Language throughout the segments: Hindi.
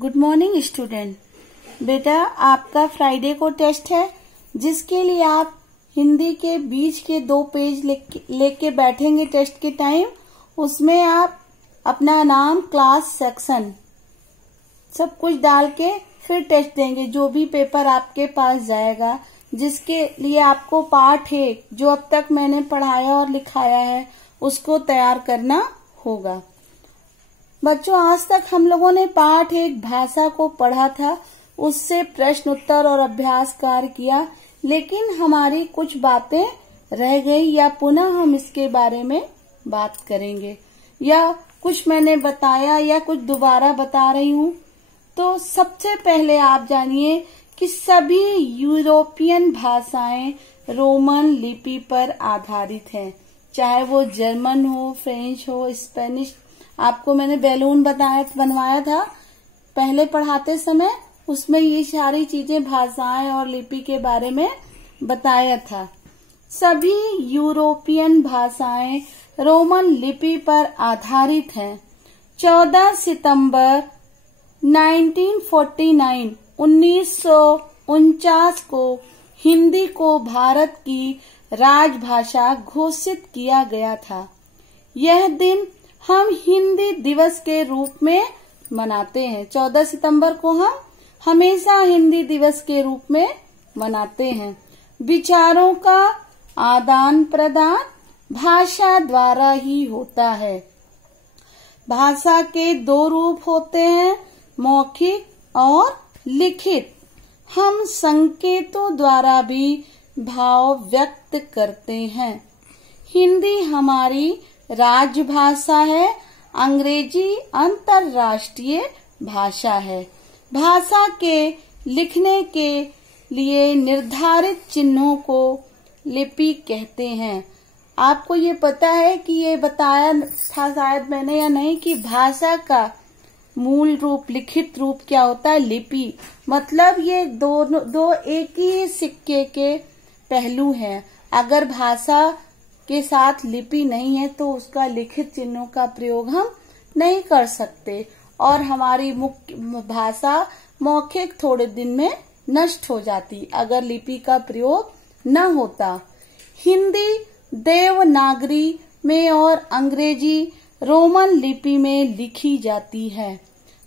Good morning student. बेटा आपका फ्राइडे को टेस्ट है, जिसके लिए आप हिंदी के बीच के 2 पेज लेके बैठेंगे टेस्ट के टाइम। उसमें आप अपना नाम, क्लास, सेक्शन सब कुछ डाल के फिर टेस्ट देंगे। जो भी पेपर आपके पास जाएगा, जिसके लिए आपको पार्ट 1 जो अब तक मैंने पढ़ाया और लिखाया है उसको तैयार करना होगा। बच्चों, आज तक हम लोगों ने पार्ट 1 भाषा को पढ़ा था, उससे प्रश्न उत्तर और अभ्यास कार्य किया, लेकिन हमारी कुछ बातें रह गई या पुनः हम इसके बारे में बात करेंगे, या कुछ मैंने बताया या कुछ दोबारा बता रही हूँ। तो सबसे पहले आप जानिए कि सभी यूरोपियन भाषाएं रोमन लिपि पर आधारित हैं, चाहे वो जर्मन हो, फ्रेंच हो, स्पेनिश। आपको मैंने बैलून बनवाया था पहले पढ़ाते समय, उसमें ये सारी चीजें भाषाएं और लिपि के बारे में बताया था। सभी यूरोपियन भाषाएं रोमन लिपि पर आधारित हैं। 14 सितंबर 1949 को हिंदी को भारत की राजभाषा घोषित किया गया था। यह दिन हम हिंदी दिवस के रूप में मनाते हैं। 14 सितंबर को हम हमेशा हिंदी दिवस के रूप में मनाते हैं। विचारों का आदान प्रदान भाषा द्वारा ही होता है। भाषा के 2 रूप होते हैं, मौखिक और लिखित। हम संकेतों द्वारा भी भाव व्यक्त करते हैं। हिंदी हमारी राजभाषा है, अंग्रेजी अंतर्राष्ट्रीय भाषा है। भाषा के लिखने के लिए निर्धारित चिन्हों को लिपि कहते हैं। आपको ये पता है कि ये बताया था शायद मैंने या नहीं कि भाषा का मूल रूप, लिखित रूप क्या होता है? लिपि। मतलब ये दो एक ही सिक्के के पहलू हैं। अगर भाषा के साथ लिपि नहीं है तो उसका लिखित चिन्हों का प्रयोग हम नहीं कर सकते, और हमारी मुख्य भाषा मौखिक थोड़े दिन में नष्ट हो जाती अगर लिपि का प्रयोग न होता। हिंदी देवनागरी में और अंग्रेजी रोमन लिपि में लिखी जाती है।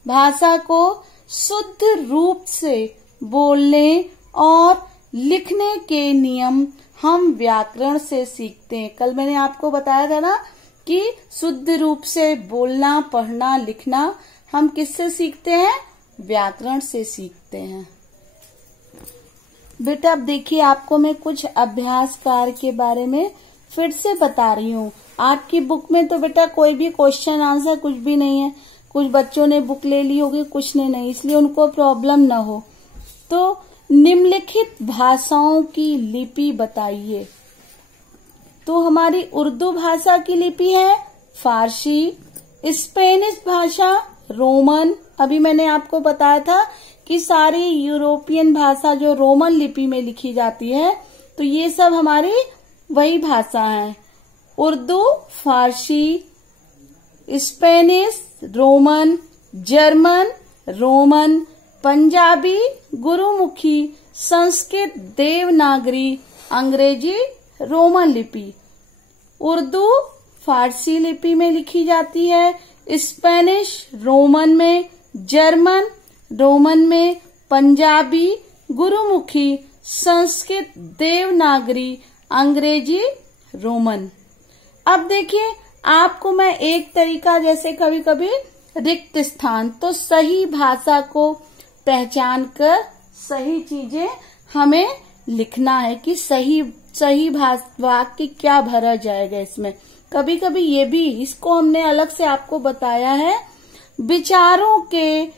भाषा को शुद्ध रूप से बोलने और लिखने के नियम हम व्याकरण से सीखते हैं। कल मैंने आपको बताया था ना कि शुद्ध रूप से बोलना, पढ़ना, लिखना हम किससे सीखते हैं? व्याकरण से सीखते हैं। बेटा अब देखिए, आपको मैं कुछ अभ्यास कार्य के बारे में फिर से बता रही हूँ। आपकी बुक में तो बेटा कोई भी क्वेश्चन आंसर कुछ भी नहीं है। कुछ बच्चों ने बुक ले ली होगी, कुछ ने नहीं, इसलिए उनको प्रॉब्लम न हो। तो निम्नलिखित भाषाओं की लिपि बताइए। तो हमारी उर्दू भाषा की लिपि है फारसी, स्पेनिश भाषा रोमन। अभी मैंने आपको बताया था कि सारी यूरोपियन भाषा जो रोमन लिपि में लिखी जाती है, तो ये सब हमारी वही भाषा है। Urdu, Farsi, Spanish, Roman, German, Roman, Punjabi, Gurmukhi, Sanskrit, Devanagari, Angrezi, Roman लिपि। उर्दू फारसी लिपि में लिखी जाती है, स्पेनिश रोमन में, जर्मन रोमन में, पंजाबी गुरुमुखी, संस्कृत देवनागरी, अंग्रेजी रोमन। अब देखिए, आपको मैं एक तरीका, जैसे कभी कभी रिक्त स्थान, तो सही भाषा को पहचान कर सही चीजें हमें लिखना है कि सही वाक्य क्या भरा जाएगा इसमें। कभी कभी ये भी, इसको हमने अलग से आपको बताया है। विचारों के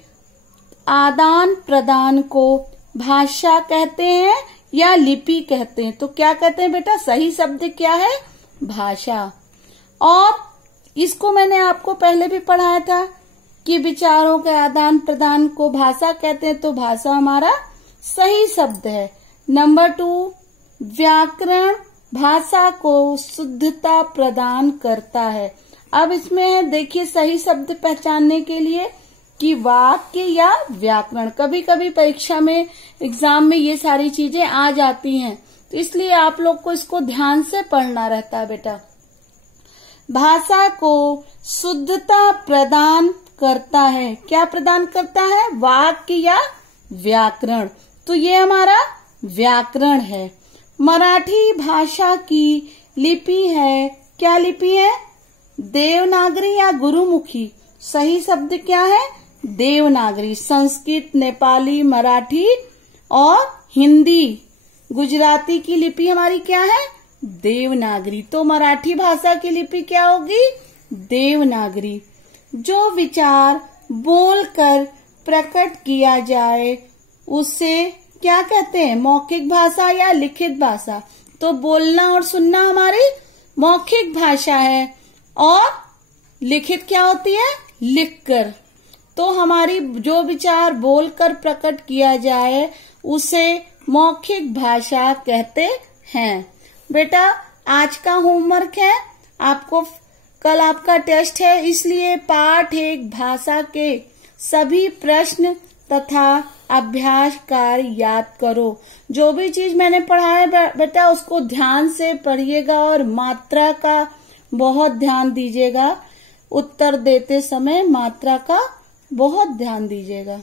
आदान प्रदान को भाषा कहते हैं या लिपि कहते हैं। तो क्या कहते हैं बेटा? सही शब्द क्या है? भाषा। और इसको मैंने आपको पहले भी पढ़ाया था कि विचारों के आदान प्रदान को भाषा कहते हैं, तो भाषा हमारा सही शब्द है। नंबर 2, व्याकरण भाषा को शुद्धता प्रदान करता है। अब इसमें देखिए, सही शब्द पहचानने के लिए कि वाक्य या व्याकरण। कभी कभी परीक्षा में, एग्जाम में ये सारी चीजें आ जाती हैं, तो इसलिए आप लोग को इसको ध्यान से पढ़ना रहता है बेटा। भाषा को शुद्धता प्रदान करता है। क्या प्रदान करता है? वाक्य या व्याकरण। तो ये हमारा व्याकरण है। मराठी भाषा की लिपि है, क्या लिपि है? देवनागरी या गुरुमुखी? सही शब्द क्या है? देवनागरी। संस्कृत, नेपाली, मराठी और हिंदी, गुजराती की लिपि हमारी क्या है? देवनागरी। तो मराठी भाषा की लिपि क्या होगी? देवनागरी। जो विचार बोलकर प्रकट किया जाए उसे क्या कहते हैं? मौखिक भाषा या लिखित भाषा? तो बोलना और सुनना हमारी मौखिक भाषा है, और लिखित क्या होती है? लिखकर। तो हमारी जो विचार बोलकर प्रकट किया जाए उसे मौखिक भाषा कहते हैं। बेटा आज का होमवर्क है, आपको कल आपका टेस्ट है, इसलिए पाठ 1 भाषा के सभी प्रश्न तथा अभ्यास कार्य याद करो। जो भी चीज मैंने पढ़ाया बेटा उसको ध्यान से पढ़िएगा और मात्रा का बहुत ध्यान दीजिएगा। उत्तर देते समय मात्रा का बहुत ध्यान दीजिएगा।